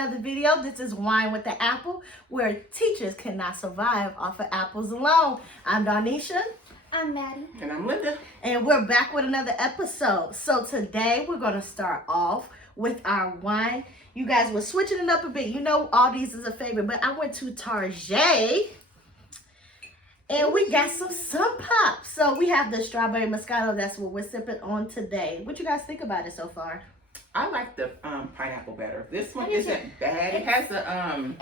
another video. This is Wine with the Apple, where teachers cannot survive off of apples alone. I'm Darnisha. I'm Maddie. And I'm Linda. And we're back with another episode. So today we're going to start off with our wine. You guys were switching it up a bit. You know all these is a favorite, but I went to Target and we got some Sun Pop. So we have the strawberry Moscato. That's what we're sipping on today. What you guys think about it so far? I like the pineapple better. This one isn't bad. It has a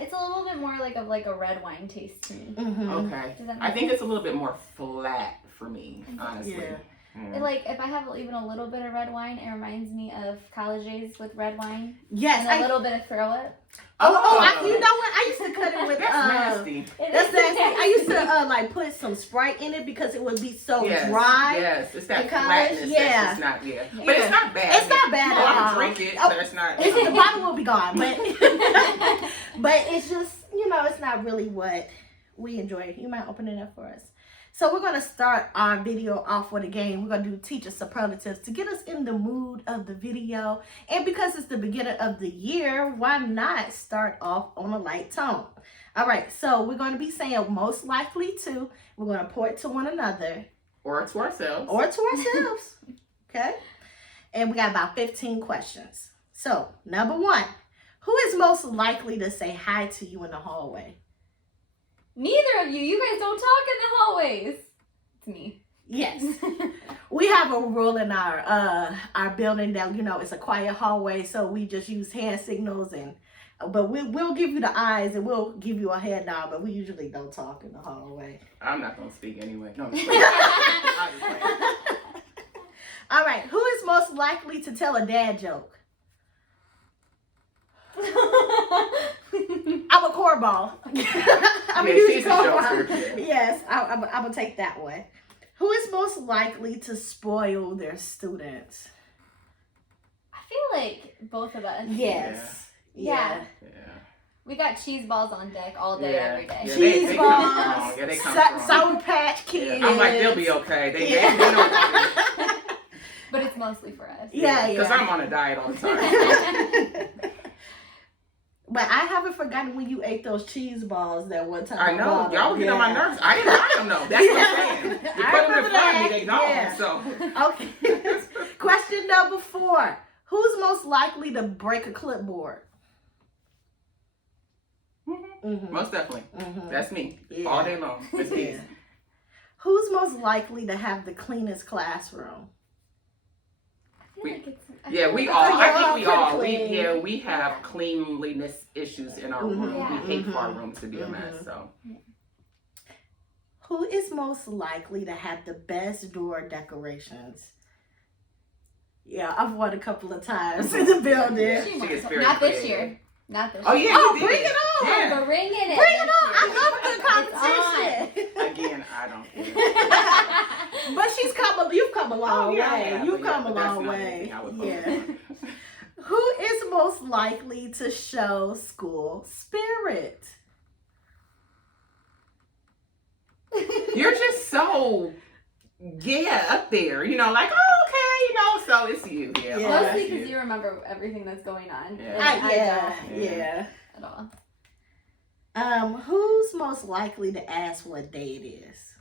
it's a little bit more like a red wine taste to me. Mm-hmm. Okay. I think it's a little bit more flat for me, honestly. Yeah. Like if I have even a little bit of red wine, it reminds me of college days with red wine. Yes, and a little bit of throw up. You know what? I used to cut it with that's nasty. That's nasty. I used to like put some Sprite in it because it would be so dry. Yes, it's that Because, flatness. yeah. It's not, but it's not bad. It's not bad I at can all. drink it, Oh, but it's not. The bottle will be gone, but but it's just, it's not really what we enjoy. You mind opening it up for us? So we're going to start our video off with a game. We're going to do teacher superlatives to get us in the mood of the video. And because it's the beginning of the year, why not start off on a light tone? All right, so we're going to be saying most likely to. We're going to pour it to one another. Or to ourselves. Okay? And we got about 15 questions. So, number one, who is most likely to say hi to you in the hallway? Neither of you. You guys don't talk in the hallways. It's me. Yes. We have a rule in our building that, it's a quiet hallway, so we just use hand signals but we'll give you the eyes and we'll give you a head nod, but we usually don't talk in the hallway. I'm not going to speak anyway. No, All right. Who is most likely to tell a dad joke? I'm a cornball. I'm a huge cornball. Yes, I'm gonna take that one. Who is most likely to spoil their students? I feel like both of us. Yes. Yeah. We got cheese balls on deck all day, every day. Yeah, cheese balls, they come strong. Sour Patch Kids. I'm like, they'll be okay. They know. But it's mostly for us. Yeah. Because I'm on a diet all the time. But I haven't forgotten when you ate those cheese balls that one time. I know. Y'all were getting on my nerves. I didn't buy them, though. That's what I'm saying. You put them in front of me, they gone. So. Okay. Question number 4. Who's most likely to break a clipboard? Mm-hmm. Most definitely. Mm-hmm. That's me. Yeah. All day long. It's me. Who's most likely to have the cleanest classroom? I think we have cleanliness issues in our room. Yeah. We hate for our rooms to be a mess. So, who is most likely to have the best door decorations? Yeah, I've won a couple of times in the building. She is very Not creative. this year. Not this year. year. Oh, bring it on! Yeah. Bring it in. Bring it on! I love a good competition. Again, I don't care. But you've come a long way. You've come a that's long not way. anything I would Yeah. Who is most likely to show school spirit? You're just so up there. Like, so it's you. Yeah. Mostly because you remember everything that's going on. Yeah. At all. Who's most likely to ask what day it is?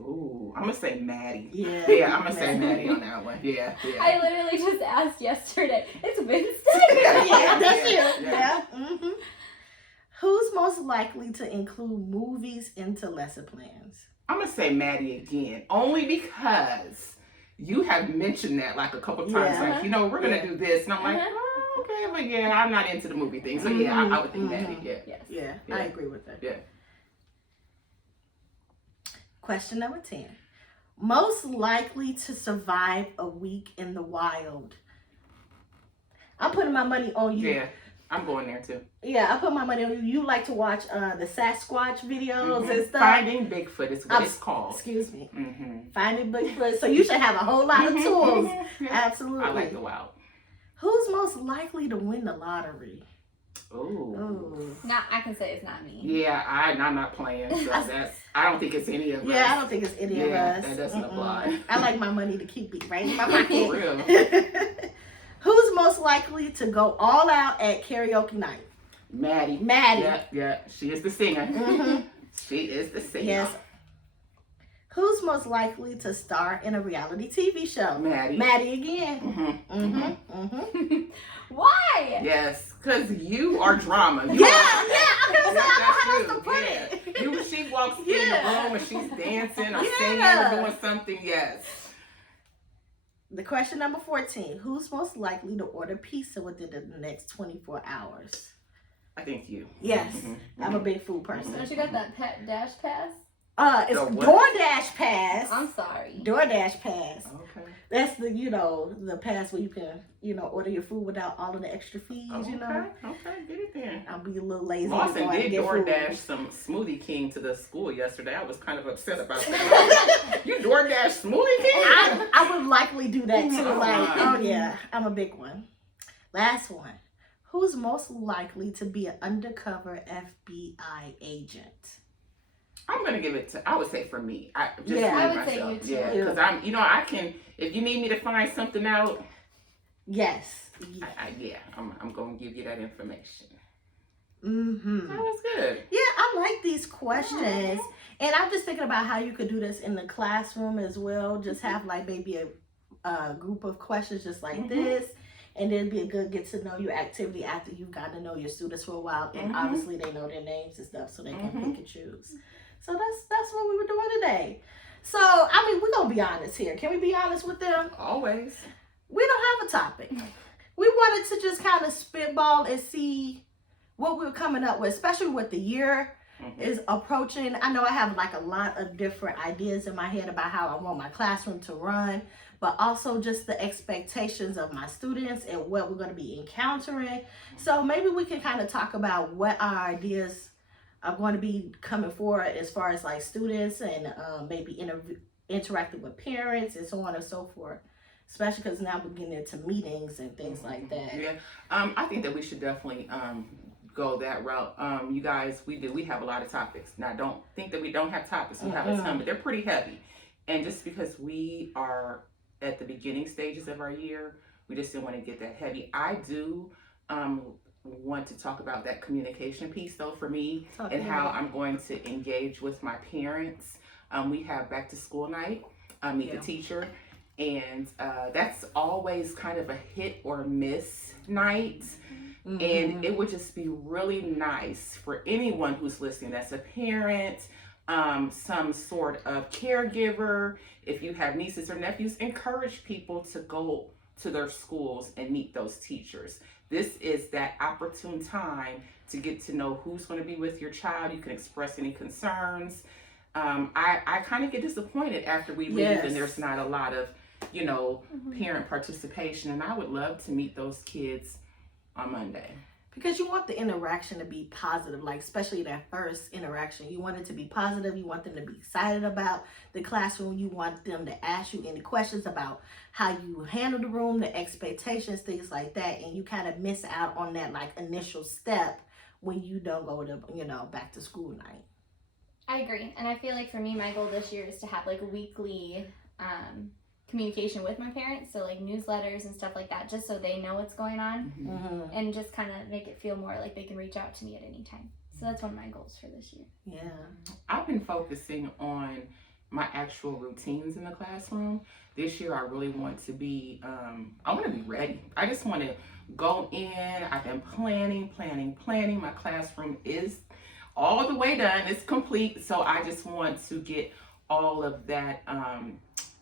Ooh, I'm gonna say Maddie. Yeah, I'm gonna say Maddie on that one. Yeah. I literally just asked yesterday. It's Wednesday. That's you. Yeah. Mm-hmm. Who's most likely to include movies into lesson plans? I'm gonna say Maddie again, only because you have mentioned that like a couple times. Like, we're gonna do this, and I'm like, okay, but I'm not into the movie thing, so I would think Maddie. Yeah, I agree with that. Yeah. Question number 10. Most likely to survive a week in the wild. I'm putting my money on you. Yeah, I'm going there too. Yeah, I put my money on you. You like to watch the Sasquatch videos and stuff. Finding Bigfoot is what it's called. Excuse me. Mm-hmm. Finding Bigfoot. So you should have a whole lot of tools. Absolutely. I like the wild. Who's most likely to win the lottery? Ooh. I can say it's not me. Yeah, I'm not playing. So I don't think it's any of us. Yeah, I don't think it's any of us. That doesn't apply. I like my money to keep it right in my pocket. For real. Who's most likely to go all out at karaoke night? Maddie. Yeah, she is the singer. She is the singer. Yes. Who's most likely to star in a reality TV show? Maddie. Maddie again. Why? Yes, because you are drama. I don't know how else to put it. She walks in the room and she's dancing or singing or doing something. Yes. The question number 14. Who's most likely to order pizza within the next 24 hours? I think you. Yes. I'm a big food person. Don't you got that Dash Pass? It's DoorDash Pass. I'm sorry. DoorDash Pass. Okay. That's the, the pass where you can, order your food without all of the extra fees, Okay, get it then. I'll be a little lazy. Lawson did DoorDash some Smoothie King to the school yesterday. I was kind of upset about that. You DoorDash Smoothie King? I would likely do that too. I'm a big one. Last one. Who's most likely to be an undercover FBI agent? I'm gonna give it to. I would say for me. I would say you too. Yeah, because I'm. I can. If you need me to find something out. Yes. I'm gonna give you that information. That was good. Yeah, I like these questions, and I'm just thinking about how you could do this in the classroom as well. Just have like maybe a group of questions just like this. And then be a good get to know you activity after you've gotten to know your students for a while, and obviously they know their names and stuff, so they can pick and choose. So that's what we were doing today. So we're gonna be honest here. Can we be honest with them? Always. We don't have a topic. We wanted to just kind of spitball and see what we were coming up with, especially with the year is approaching. I know I have like a lot of different ideas in my head about how I want my classroom to run, but also just the expectations of my students and what we're going to be encountering. So maybe we can kind of talk about what our ideas are going to be coming forward as far as like students and maybe interacting with parents and so on and so forth. Especially because now we're getting into meetings and things like that. Yeah, I think that we should definitely go that route. You guys, we have a lot of topics. Now, don't think that we don't have topics. We have a ton, but they're pretty heavy. And just because we are at the beginning stages of our year, we just didn't want to get that heavy. I do want to talk about that communication piece, though, for me, and how I'm going to engage with my parents. We have back to school night, meet the teacher. And that's always kind of a hit or miss night. And it would just be really nice for anyone who's listening that's a parent, some sort of caregiver. If you have nieces or nephews, encourage people to go to their schools and meet those teachers. This is that opportune time to get to know who's going to be with your child. You can express any concerns. I kind of get disappointed after we leave and there's not a lot of parent participation, and I would love to meet those kids on Monday. Because you want the interaction to be positive, like especially that first interaction. You want it to be positive. You want them to be excited about the classroom. You want them to ask you any questions about how you handle the room, the expectations, things like that. And you kind of miss out on that like initial step when you don't go to, back to school night. I agree. And I feel like for me, my goal this year is to have like a weekly communication with my parents, so like newsletters and stuff like that, just so they know what's going on, and just kind of make it feel more like they can reach out to me at any time. So that's one of my goals for this year. Yeah, I've been focusing on my actual routines in the classroom. This year I really want to be I want to be ready. I just want to go in. I've been planning. My classroom is all the way done. It's complete, so I just want to get all of that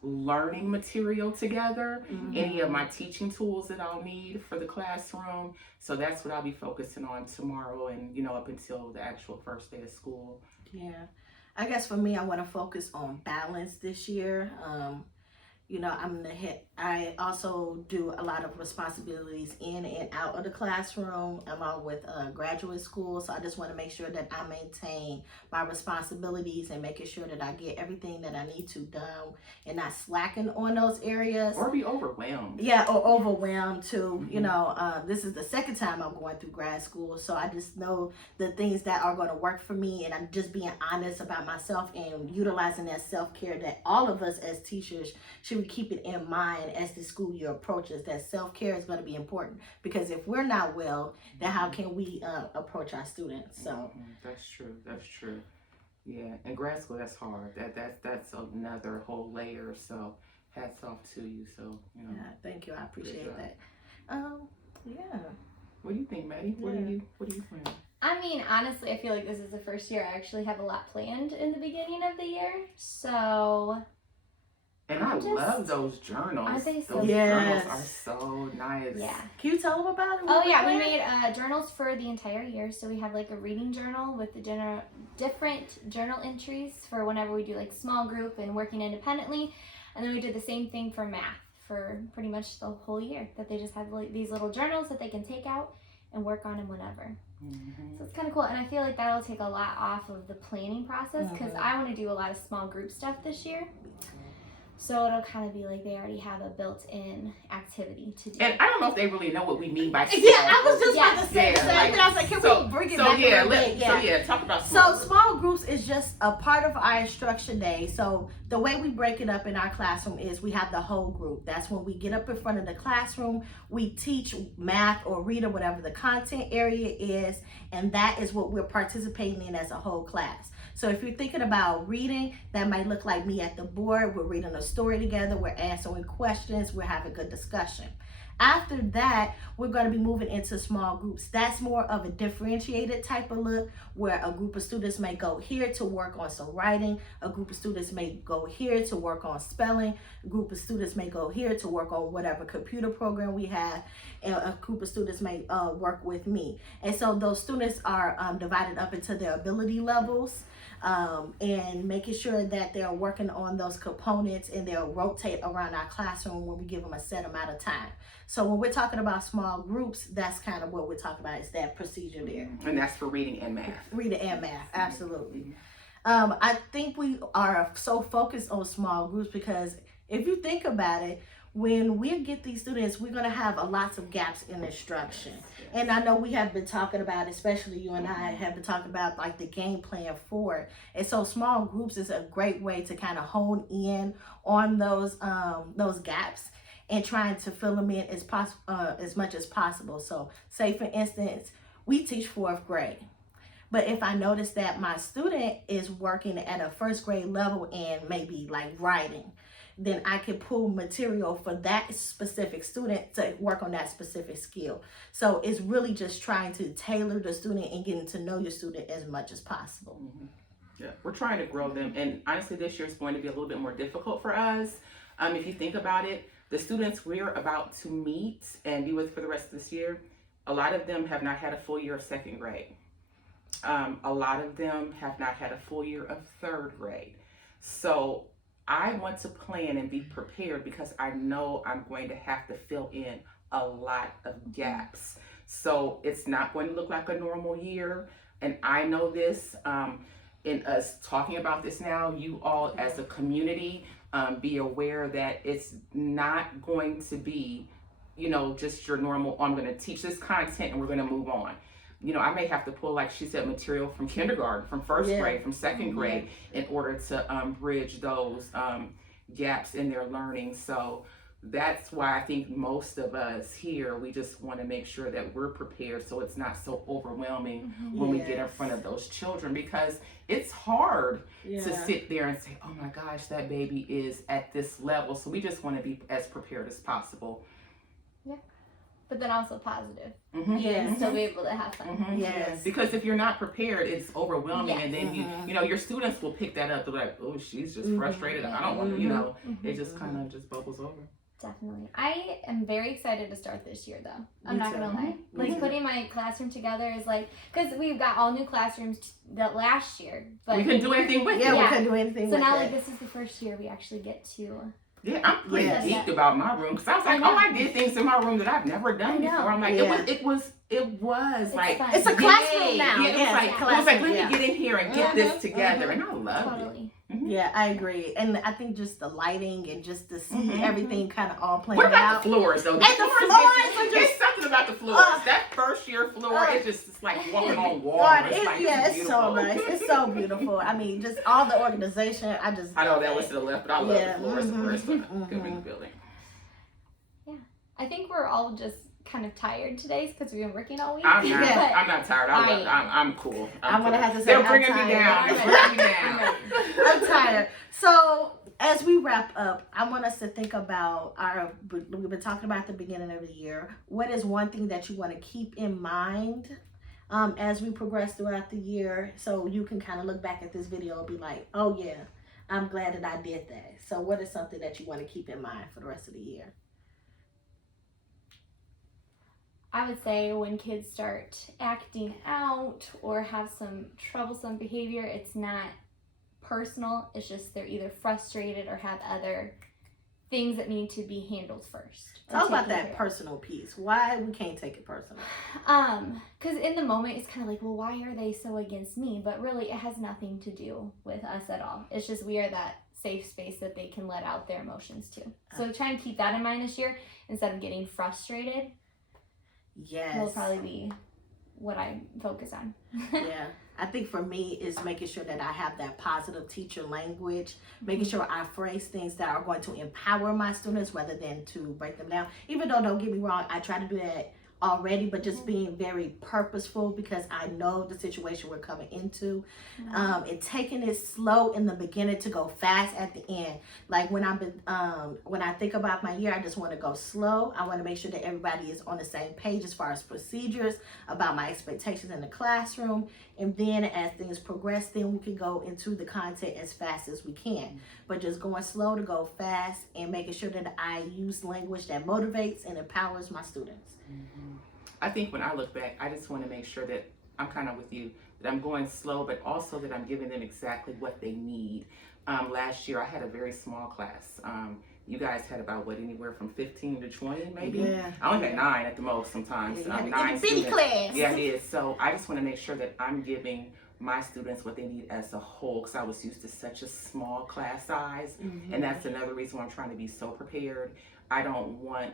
learning material together, any of my teaching tools that I'll need for the classroom. So that's what I'll be focusing on tomorrow and, up until the actual first day of school. Yeah. I guess for me, I want to focus on balance this year. I also do a lot of responsibilities in and out of the classroom. I'm out with graduate school, so I just want to make sure that I maintain my responsibilities and making sure that I get everything that I need to done and not slacking on those areas. Or be overwhelmed. Yeah, or overwhelmed too. This is the second time I'm going through grad school, so I just know the things that are going to work for me, and I'm just being honest about myself and utilizing that self-care that all of us as teachers should we keep it in mind as the school year approaches, that self-care is going to be important, because if we're not well, then how can we approach our students? So that's true. Yeah, and grad school, that's hard. That's another whole layer. So hats off to you. So yeah, thank you, I appreciate that. Yeah. What do you think, Maddie? What are you planning? I mean, honestly, I feel like this is the first year I actually have a lot planned in the beginning of the year. So. And I love those journals. Aren't they so those Yes. journals are so nice. Yeah. Can you tell them about it? Oh yeah, we made journals for the entire year. So we have like a reading journal with the different journal entries for whenever we do like small group and working independently. And then we did the same thing for math for pretty much the whole year, that they just have like these little journals that they can take out and work on them whenever. Mm-hmm. So it's kind of cool, and I feel like that'll take a lot off of the planning process, because I want to do a lot of small group stuff this year. So it'll kind of be like they already have a built-in activity to do. And I don't know if they really know what we mean by small. Yeah, I was just about to say Yeah, the same thing. I was like, can we bring it back a little bit? Yeah. Talk about small So small groups is just a part of our instruction day. So the way we break it up in our classroom is we have the whole group. That's when we get up in front of the classroom, we teach math or read or whatever the content area is, and that is what we're participating in as a whole class. So if you're thinking about reading, that might look like me at the board. We're reading a story together, we're answering questions, we're having a good discussion. After that, we're going to be moving into small groups. That's more of a differentiated type of look, where a group of students may go here to work on some writing, a group of students may go here to work on spelling, a group of students may go here to work on whatever computer program we have, and a group of students may work with me. And so those students are divided up into their ability levels, and making sure that they're working on those components, and they'll rotate around our classroom when we give them a set amount of time. So when we're talking about small groups, that's kind of what we're talking about, is that procedure there. And that's for reading and math. Reading and math, absolutely. I think we are so focused on small groups because if you think about it, when we get these students, we're going to have lots of gaps in instruction. And I know we have been talking about, especially you and I have been talking about like the game plan for it. And so small groups is a great way to kind of hone in on those gaps and trying to fill them in as much as possible. So say for instance, we teach 4th grade. But if I notice that my student is working at a 1st grade level and maybe like writing, then I can pull material for that specific student to work on that specific skill. So it's really just trying to tailor the student and getting to know your student as much as possible. Mm-hmm. Yeah, we're trying to grow them. And honestly, this year is going to be a little bit more difficult for us. If you think about it, the students we're about to meet and be with for the rest of this year, a lot of them have not had a full year of 2nd grade. A lot of them have not had a full year of 3rd grade. So I want to plan and be prepared, because I know I'm going to have to fill in a lot of gaps. So it's not going to look like a normal year. And I know this, in us talking about this now, you all as a community, be aware that it's not going to be, just your normal, I'm going to teach this content and we're going to move on. I may have to pull, like she said, material from kindergarten, from 1st grade, from 2nd grade, in order to bridge those gaps in their learning. So that's why I think most of us here, we just want to make sure that we're prepared, so it's not so overwhelming when we get in front of those children, because it's hard to sit there and say, oh my gosh, that baby is at this level. So we just want to be as prepared as possible. Yeah. But then also positive. Mm-hmm. And still be able to have fun. Mm-hmm. Yes. Because if you're not prepared, it's overwhelming, Yes. and then your students will pick that up. They're like, oh, she's just frustrated. I don't want to, it just kind of just bubbles over. Definitely. I am very excited to start this year, though. I'm Me not too. gonna lie. Like putting my classroom together is like, because we've got all new classrooms that last year, but we couldn't do anything with it. Yeah, we couldn't do anything So with now, it. like, this is the first year we actually get to. Yeah, I'm pretty Yes. geeked about my room, because I was like, I know. I did things in my room that I've never done I know. before. I'm like, Yeah. it It was It's like fun. It's a classroom now. Yeah, it was like let me get in here and get this together, and I loved Totally. it. Mm-hmm. Yeah, I agree. And I think just the lighting and just to see everything kind of all playing What about out. the floors though? And the floors are just it's something about the floors. That first year floor, it's like walking on water. God, It's so beautiful. nice. It's so beautiful. I mean, just all the organization. I know that was to the left, but I love the floors. The first one. Good in the building. Yeah, I think we're all just kind of tired today because we've been working all week. I'm not. Yeah. I'm not tired. I'm cool. I'm gonna have to say They're I'm bringing me tired. down. They're bringing me down. I'm tired. So as we wrap up, I want us to think about we've been talking about the beginning of the year. What is one thing that you want to keep in mind as we progress throughout the year, so you can kind of look back at this video and be like, oh yeah, I'm glad that I did that. So what is something that you want to keep in mind for the rest of the year? I would say when kids start acting out or have some troublesome behavior, it's not personal. It's just they're either frustrated or have other things that need to be handled first. Talk about that personal piece. Why we can't take it personal? Because in the moment it's kind of like, well, why are they so against me? But really, it has nothing to do with us at all. It's just we are that safe space that they can let out their emotions to. So try and keep that in mind this year instead of getting frustrated. Yes. Will probably be what I focus on. Yeah. I think for me is making sure that I have that positive teacher language, making sure I phrase things that are going to empower my students rather than to break them down. Even though, don't get me wrong, I try to do that already, but just being very purposeful because I know the situation we're coming into. And taking it slow in the beginning to go fast at the end. Like when I think about my year, I just want to go slow. I want to make sure that everybody is on the same page as far as procedures, about my expectations in the classroom. And then as things progress, then we can go into the content as fast as we can. But just going slow to go fast and making sure that I use language that motivates and empowers my students. I think when I look back, I just want to make sure that I'm kind of with you, that I'm going slow, but also that I'm giving them exactly what they need. Last year, I had a very small class. You guys had about anywhere from 15 to 20, maybe? Yeah. I only had 9 at the most sometimes. Yeah, 9 students. class. Yeah, it is. So I just want to make sure that I'm giving my students what they need as a whole, because I was used to such a small class size. And that's another reason why I'm trying to be so prepared. I don't want,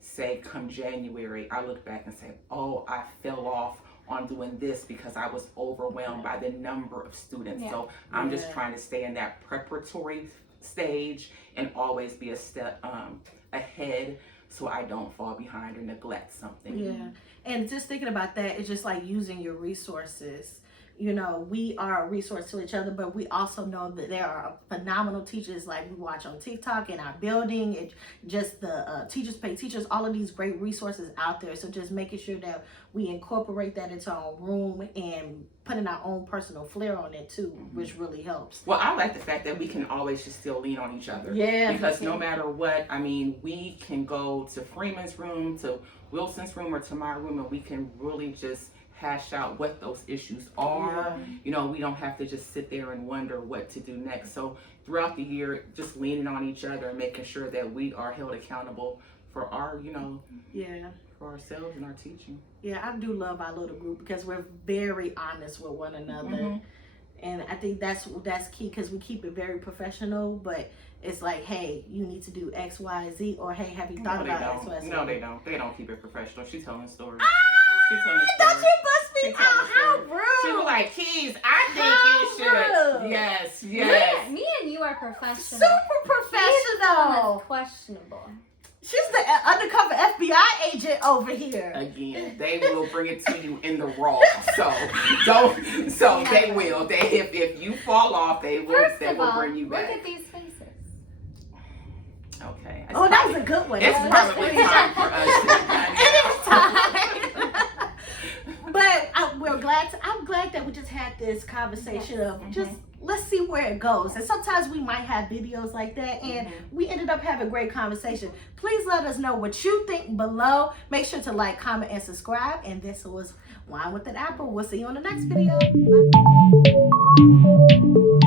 say, come January, I look back and say, oh, I fell off on doing this because I was overwhelmed by the number of students. So I'm just trying to stay in that preparatory stage and always be a step ahead so I don't fall behind or neglect something. Yeah. And just thinking about that, it's just like using your resources. You know, we are a resource to each other, but we also know that there are phenomenal teachers like we watch on TikTok in our building. It just the Teachers Pay Teachers, all of these great resources out there. So just making sure that we incorporate that into our room and putting our own personal flair on it too, which really helps. Well, I like the fact that we can always just still lean on each other. Yeah. Because no matter what, I mean, we can go to Freeman's room, to Wilson's room, or to my room, and we can really just hash out what those issues are. You know, we don't have to just sit there and wonder what to do next. So throughout the year, just leaning on each other and making sure that we are held accountable for our, for ourselves and our teaching. Yeah, I do love our little group because we're very honest with one another. And I think that's key because we keep it very professional, but it's like, hey, you need to do X, Y, Z, or hey, have you thought about X, Y, Z? No, they don't. They don't keep it professional. She's telling stories. Don't you bust me out? How rude! She was like, Keys, I think you should. Yes. Me and you are professional. Super professional. That's questionable. She's the undercover FBI agent over here. Again, they will bring it to you in the raw. So don't. So they will. If you fall off, they will bring you back. Look at these faces. Okay. Oh, that was a good one. It's probably time for us to. It is time. But I'm glad that we just had this conversation of just let's see where it goes. And sometimes we might have videos like that, and we ended up having great conversation. Please let us know what you think below. Make sure to like, comment, and subscribe. And this was Wine with an Apple. We'll see you on the next video. Bye.